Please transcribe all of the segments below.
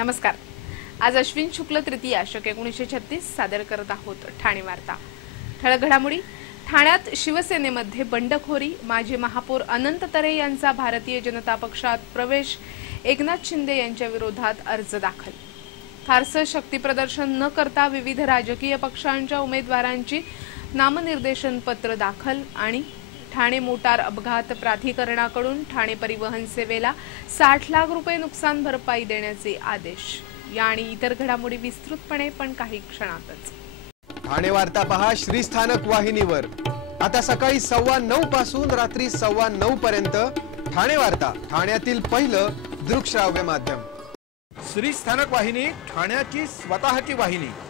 नमस्कार. आज अश्विन शुक्ल तृतीया शक एकोणीसशे छत्तीस सादर करत आहोत ठाणे वार्ता. ठळक घडामोडी. ठाण्यात शिवसेनेमध्ये बंडखोरी माजी महापौर अनंत तरे यांचा भारतीय जनता पक्षात प्रवेश एकनाथ शिंदे यांच्या विरोधात अर्ज दाखल. फारसं शक्तीप्रदर्शन न करता विविध राजकीय पक्षांच्या उमेदवारांची नामनिर्देशन पत्र दाखल आणि ठाणे मोटार अपघात प्राधिकरणाकडून ठाणे परिवहन सेवेला साठ लाख रुपये नुकसान भरपाई देण्याचे आदेश. या आणि इतर घडामोडी विस्तृतपणे पण काही क्षणातच. ठाणे वार्ता पहा श्रीस्थानक वाहिनीवर. आता सकाळी सव्वा नऊ पासून रात्री सव्वा नऊ पर्यंत ठाणे वार्ता ठाण्यातील पहिलं दृकश्राव्य माध्यम. श्री स्थानक वाहिनी ठाण्याची स्वतःची वाहिनी.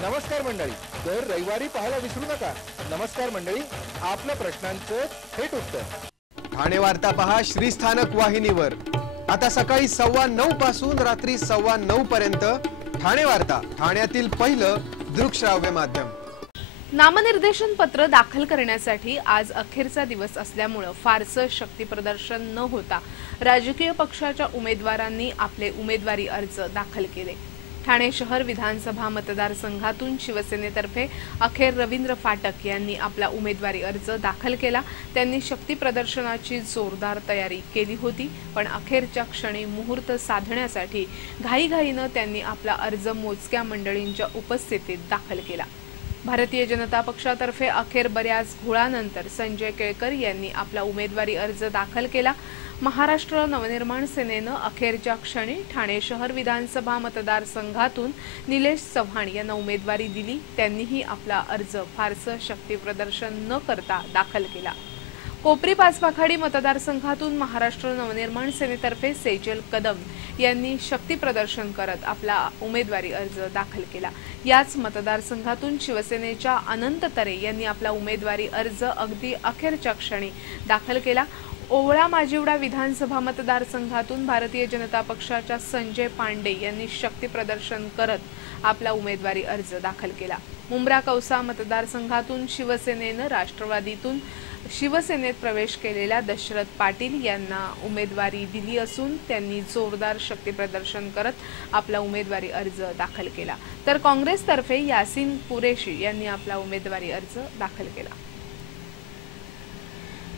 नमस्कार मंडळी. दर रविवारी पाहायला विसरू नका. नमस्कार मंडळी आपल्या प्रश्नांचं थेट उत्तर. ठाणे वार्ता पहा श्रीस्थानक वाहिनीवर. आता सकाळी सव्वा नऊ पासून रात्री सव्वा नऊ पर्यंत ठाणे वार्ता ठाण्यातील पहिलं दृकश्राव्य माध्यम. नामनिर्देशन पत्र दाखल करण्यासाठी आज अखेरचा दिवस असल्यामुळं फारसं शक्तीप्रदर्शन न होता राजकीय पक्षाच्या उमेदवारांनी आपले उमेदवारी अर्ज दाखल केले. ठाणे शहर विधानसभा मतदारसंघातून शिवसेनेतर्फे अखेर रवींद्र फाटक यांनी आपला उमेदवारी अर्ज दाखल केला. त्यांनी शक्ती प्रदर्शनाची जोरदार तयारी केली होती पण अखेरच्या क्षणी मुहूर्त साधण्यासाठी घाईघाईनं त्यांनी आपला अर्ज मोजक्या मंडळींच्या उपस्थितीत दाखल केला. भारतीय जनता पक्षातर्फे अखेर बऱ्याच घोळानंतर संजय केळकर यांनी आपला उमेदवारी अर्ज दाखल केला. महाराष्ट्र नवनिर्माण सेनेनं अखेरच्या क्षणी ठाणे शहर विधानसभा मतदारसंघातून निलेश चव्हाण यांना उमेदवारी दिली. त्यांनीही आपला अर्ज फारसं शक्तीप्रदर्शन न करता दाखल केला. कोपरी पाचपाखाडी मतदारसंघातून महाराष्ट्र नवनिर्माण सेनेतर्फे सेजल कदम यांनी शक्तीप्रदर्शन करत आपला उमेदवारी अर्ज दाखल केला. याच मतदारसंघातून शिवसेनेच्या अनंत तरे यांनी आपला उमेदवारी अर्ज अगदी अखेरच्या क्षणी दाखल केला. ओवळा माजिवडा विधानसभा मतदारसंघातून भारतीय जनता पक्षाच्या संजय पांडे यांनी शक्ती प्रदर्शन करत आपला उमेदवारी अर्ज दाखल केला. मुंब्रा कौसा मतदारसंघातून शिवसेनेनं राष्ट्रवादीतून शिवसेनेत प्रवेश केलेल्या दशरथ पाटील यांना उमेदवारी दिली असून त्यांनी जोरदार शक्ती प्रदर्शन करत आपला उमेदवारी अर्ज दाखल केला. तर काँग्रेसतर्फे यासिन कुरेशी यांनी आपला उमेदवारी अर्ज दाखल केला.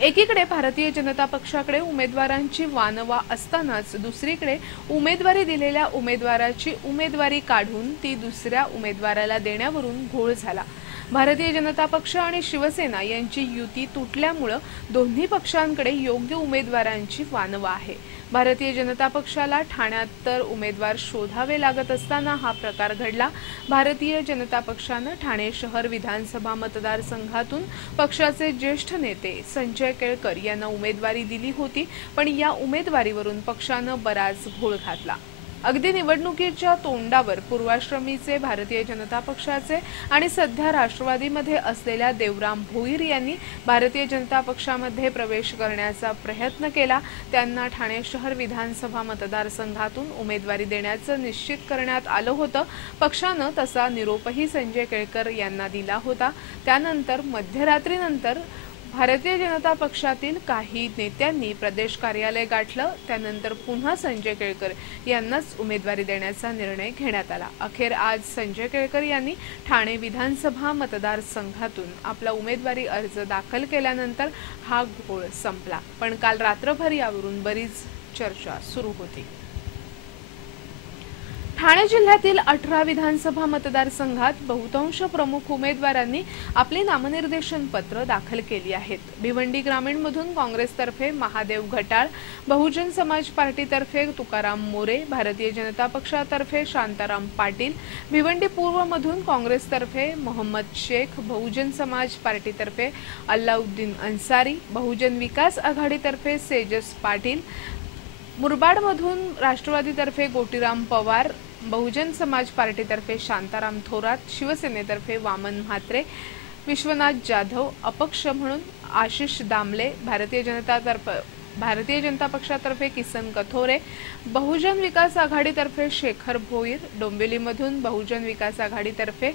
एकीकडे भारतीय जनता पक्षाकडे उमेदवारांची वानवा असतानाच दुसरीकडे उमेदवारी दिलेल्या उमेदवाराची उमेदवारी काढून ती दुसऱ्या उमेदवाराला देण्यावरून घोळ झाला. भारतीय जनता पक्ष आणि शिवसेना यांची युती तुटल्यामुळं दोन्ही पक्षांकडे योग्य उमेदवारांची वानवा आहे. भारतीय जनता पक्षाला ठाण्यात तर उमेदवार शोधावे लागत असताना हा प्रकार घडला. भारतीय जनता पक्षानं ठाणे शहर विधानसभा मतदारसंघातून पक्षाचे ज्येष्ठ नेते संजय केळकर यांना उमेदवारी दिली होती पण या उमेदवारीवरून पक्षानं बराच घोळ घातला. अगदी निवडणुकीच्या तोंडावर पूर्वाश्रमीचे भारतीय जनता पक्षाचे आणि सध्या राष्ट्रवादीमध्ये असलेल्या देवराम भोईर यांनी भारतीय जनता पक्षामध्ये प्रवेश करण्याचा प्रयत्न केला. त्यांना ठाणे शहर विधानसभा मतदारसंघातून उमेदवारी देण्याचं निश्चित करण्यात आलं होतं. पक्षानं तसा निरोपही संजय केळकर यांना दिला होता. त्यानंतर मध्यरात्रीनंतर भारतीय जनता पक्षातील काही नेत्यांनी प्रदेश कार्यालय गाठलं त्यानंतर पुन्हा संजय केळकर यांनाच उमेदवारी देण्याचा निर्णय घेण्यात आला. अखेर आज संजय केळकर यांनी ठाणे विधानसभा मतदारसंघातून आपला उमेदवारी अर्ज दाखल केल्यानंतर हा घोळ संपला. पण काल रात्रभर यावरून बरीच चर्चा सुरू होती. ठाणे जिल्ह्यातील अठरा विधानसभा मतदारसंघात बहुतांश प्रमुख उमेदवारांनी आपली नामनिर्देशन पत्र दाखल केली आहेत. भिवंडी ग्रामीणमधून काँग्रेसतर्फे महादेव घटाळ बहुजन समाज पार्टीतर्फे तुकाराम मोरे भारतीय जनता पक्षातर्फे शांताराम पाटील भिवंडी पूर्वमधून काँग्रेसतर्फे मोहम्मद शेख बहुजन समाज पार्टीतर्फे अल्लाउद्दीन अन्सारी बहुजन विकास आघाडीतर्फे सेजस पाटील मुरबाडमधून राष्ट्रवादीतर्फे गोटीराम पवार बहुजन समाज पार्टीतर्फे शांताराम थोरात शिवसेनेतर्फे वामन म्हात्रे विश्वनाथ जाधव अपक्ष म्हणून आशिष दामले भारतीय जनता तर्फ भारतीय जनता पक्षातर्फे किसन कथोरे बहुजन विकास आघाडीतर्फे शेखर भोईर डोंबिवलीमधून बहुजन विकास आघाडीतर्फे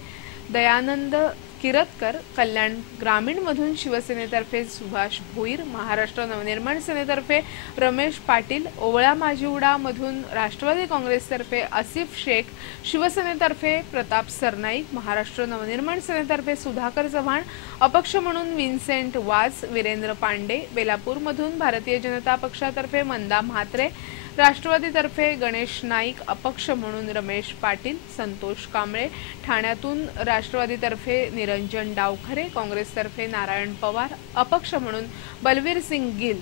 दयानंद किरतकर कल्याण ग्रामीणमधून शिवसेनेतर्फे सुभाष भोईर महाराष्ट्र नवनिर्माण सेनेतर्फे रमेश पाटील ओवळा माजिवडामधून राष्ट्रवादी काँग्रेसतर्फे आसिफ शेख शिवसेनेतर्फे प्रताप सरनाईक महाराष्ट्र नवनिर्माण सेनेतर्फे सुधाकर चव्हाण अपक्ष म्हणून विन्सेंट वाज वीरेंद्र पांडे बेलापूरमधून भारतीय जनता पक्षातर्फे मंदा म्हात्रे राष्ट्रवादीतर्फे गणेश नाईक अपक्ष म्हणून रमेश पाटील संतोष कांबळे ठाण्यातून राष्ट्रवादीतर्फे निरंजन डावखरे काँग्रेसतर्फे नारायण पवार अपक्ष म्हणून बलवीर सिंग गिल.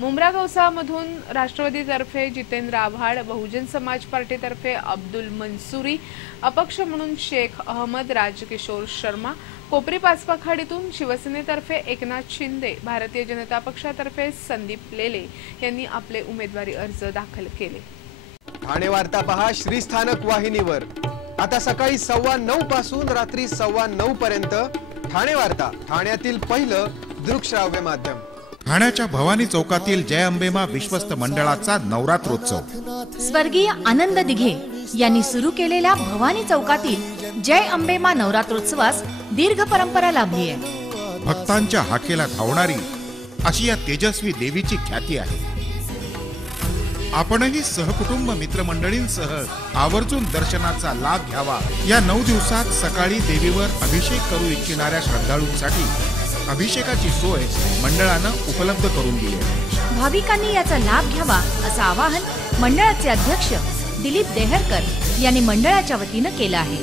मुंब्रा गौसामधून राष्ट्रवादीतर्फे जितेंद्र आव्हाड बहुजन समाज पार्टीतर्फे अब्दुल मनसुरी अपक्ष म्हणून शेख अहमद राजकिशोर शर्मा कोपरी पाचपाखाडीतून शिवसेनेतर्फे एकनाथ शिंदे भारतीय जनता पक्षातर्फे संदीप लेले यांनी आपले उमेदवारी अर्ज दाखल केले. ठाणे वार्ता पहा श्रीस्थानक वाहिनीवर. आता सकाळी सव्वा नऊ पासून रात्री सव्वा नऊ पर्यंत ठाणे वार्ता ठाण्यातील पहिलं दृकश्राव्य माध्यम. ठाण्याच्या भवानी चौकातील जय अंबेमा विश्वस्त मंडळाचा नवरात्रोत्सव. स्वर्गीय आनंद दिघे यांनी सुरू केलेल्या भवानी चौकातील जय अंबेमा नवरात्रोत्सवास दीर्घ परंपरा लाभली आहे. भक्तांच्या हाकेला धावणारी अशी या तेजस्वी देवीची ख्याती आहे. आपणही सहकुटुंब मित्रमंडळींसह आवर्जून दर्शनाचा लाभ घ्यावा. या नऊ दिवसात सकाळी देवीवर अभिषेक करू इच्छिणाऱ्या श्रद्धाळूंसाठी अभिषेकाची सोय मंडळानं उपलब्ध करून दिली आहे. भाविकांनी याचा लाभ घ्यावा असं आवाहन मंडळाचे अध्यक्ष दिलीप देहरकर यांनी मंडळाच्या वतीनं केलं आहे.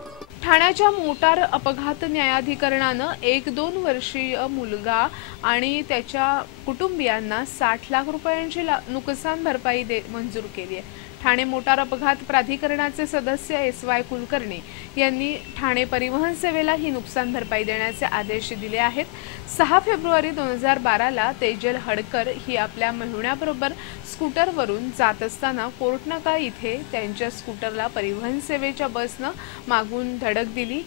ठाण्याच्या मोटार अपघात न्यायाधिकरणानं एक दोन वर्षीय मुलगा आणि त्याच्या कुटुंबियांना साठ लाख रुपयांची ला- नुकसान भरपाई दे मंजूर केली आहे. ठाणे मोटार अपघात प्राधिकरणाचे सदस्य एस वाय कुलकर्णी यांनी ठाणे परिवहन सेवेला ही नुकसान भरपाई देण्याचे आदेश दिले आहेत. सहा फेब्रुवारी दोन हजार बाराला तेजल हडकर ही आपल्या मेहुण्याबरोबर स्कूटरवरून जात असताना कोर्टनाका इथे त्यांच्या स्कूटरला परिवहन सेवेच्या बसनं मागून धडक दिली.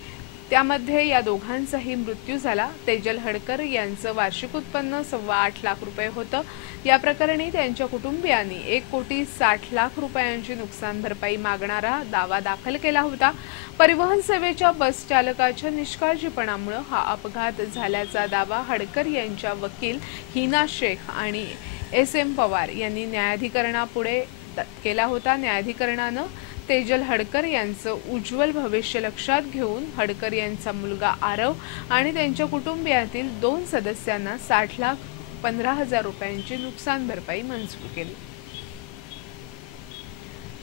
त्यामध्ये या दोघांचाही मृत्यू झाला. तेजल हडकर यांचं वार्षिक उत्पन्न सव्वा आठ लाख रुपये होतं. या प्रकरणी त्यांच्या कुटुंबियांनी एक कोटी साठ लाख रुपयांची नुकसान भरपाई मागणारा दावा दाखल केला होता. परिवहन सेवेच्या बस चालकाच्या निष्काळजीपणामुळे हा अपघात झाल्याचा दावा हडकर यांच्या वकील हिना शेख आणि एस एम पवार यांनी न्यायाधिकरणापुढे केला होता. न्यायाधिकरणानं तेजल हडकर यांचं उज्ज्वल भविष्य लक्षात घेऊन हडकर यांचा मुलगा आरव आणि त्यांच्या कुटुंबियातील दोन सदस्यांना साठ लाख पंधरा हजार रुपयांची नुकसान भरपाई मंजूर केली.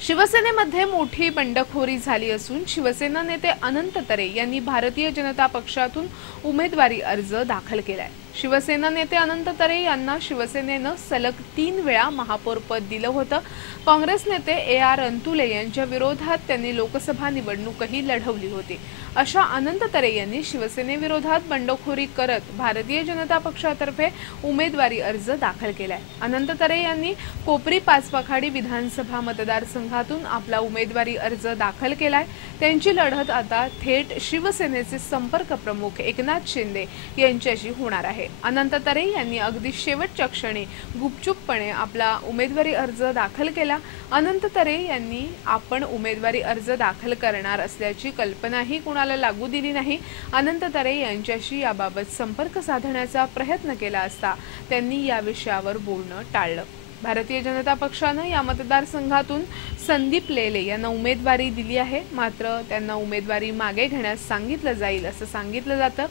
शिवसेनेमध्ये मोठी बंडखोरी झाली असून शिवसेना नेते अनंत तरे यांनी भारतीय जनता पक्षातून उमेदवारी अर्ज दाखल केलाय. शिवसेना नेते अनंत तरे यांना शिवसेनेनं सलग तीन वेळा महापौरपद दिलं होतं. काँग्रेस नेते ए आर अंतुले यांच्या विरोधात त्यांनी लोकसभा निवडणूकही लढवली होती. अशा अनंत तरे यांनी शिवसेनेविरोधात बंडखोरी करत भारतीय जनता पक्षातर्फे उमेदवारी अर्ज दाखल केलाय. अनंत तरे यांनी कोपरी पाचपाखाडी विधानसभा मतदारसंघातून आपला उमेदवारी अर्ज दाखल केलाय. त्यांची लढत आता थेट शिवसेनेचे संपर्क प्रमुख एकनाथ शिंदे यांच्याशी होणार आहे. आहे. अनंत तरे यांनी अगदी शेवटच्या क्षणी गुपचूपपणे आपला उमेदवारी अर्ज दाखल केला. अनंत तरे यांनी आपण उमेदवारी अर्ज दाखल करणार असल्याची कल्पनाही कुणाला लागू दिली नाही. अनंत तरे यांच्याशी याबाबत संपर्क साधण्याचा प्रयत्न केला असता त्यांनी या विषयावर बोलणं टाळलं. भारतीय जनता पक्षानं या मतदारसंघातून संदीप लेले यांना उमेदवारी दिली आहे. मात्र त्यांना उमेदवारी मागे घेण्यास सांगितलं जाईल असं सांगितलं जातं.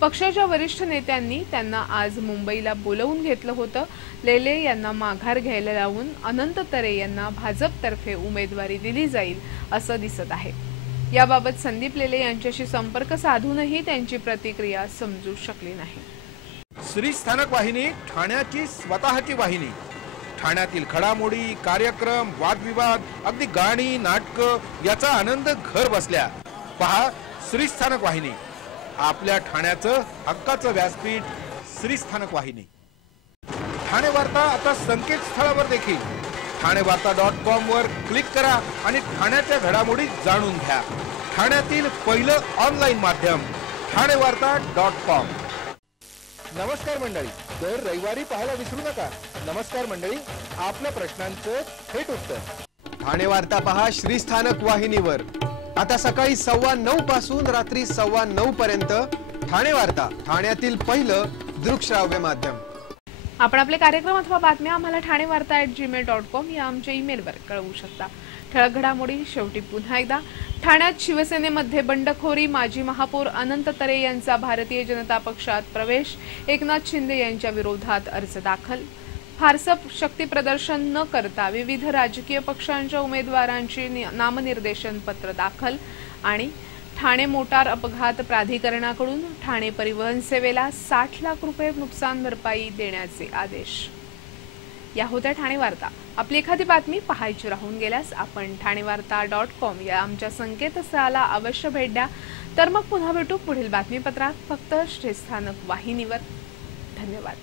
पक्षाच्या वरिष्ठ नेत्यांनी त्यांना आज मुंबईला बोलवून घेतलं होतं. लेले यांना माघार घ्यायला लावून अनंत तरे यांना भाजपतर्फे उमेदवारी दिली जाईल असं दिसत आहे. याबाबत संदीप लेले यांच्याशी संपर्क साधूनही त्यांची प्रतिक्रिया समजू शकली नाही. श्री स्थानक वाहिनी ठाण्याची स्वतःची वाहिनी. ठाण्यातील घडामोडी कार्यक्रम वादविवाद अगदी गाणी नाटक याचा आनंद घर बसल्या. पहा श्री स्थानक वाहिनी. आपल्या ठाण्याचं हक्काचं व्यासपीठ श्री स्थानक वाहिनी ठाणे वार्ता आता संकेतस्थळावर देखील. ठाणे वार्ता डॉट कॉम वर क्लिक करा आणि ठाण्याच्या घडामोडी जाणून घ्या. ठाण्यातील पहिलं ऑनलाईन माध्यम ठाणे वार्ता डॉट कॉम नमस्कार मंडळी. दर रविवारी पाहायला विसरू नका. नमस्कार मंडळी आपल्या प्रश्नांचं थेट उत्तर. ठाणे वार्ता पहा श्रीस्थानक वाहिनीवर आता सकाळी सव्वा नऊ पासून रात्री सव्वा नऊ पर्यंत ठाणे वार्ता ठाण्यातील पहिलं दृकश्राव्य माध्यम. आपण आपले कार्यक्रम अथवा बातम्या आम्हाला ठाणे वार्ता ॲट जीमेल डॉट कॉम या आमच्या ईमेलवर कळवू शकता. ठळक घडामोडी शेवटी पुन्हा एकदा. ठाण्यात शिवसेनेमध्ये बंडखोरी माजी महापौर अनंत तरे यांचा भारतीय जनता पक्षात प्रवेश एकनाथ शिंदे यांच्या विरोधात अर्ज दाखल. फारसं शक्ती प्रदर्शन न करता विविध राजकीय पक्षांच्या उमेदवारांची नामनिर्देशन पत्र दाखल आणि ठाणे मोटार अपघात प्राधिकरणाकडून ठाणे परिवहन सेवेला साठ लाख रुपये नुकसान भरपाई देण्याचे आदेश. या होत्या ठाणे वार्ता. आपली एखादी बातमी पाहायची राहून गेल्यास आपण ठाणे वार्ता डॉट कॉम या आमच्या संकेतस्थळाला अवश्य भेट द्या. तर मग पुन्हा भेटू पुढील बातमीपत्रात. फक्त श्रीस्थानक वाहिनीवर. धन्यवाद.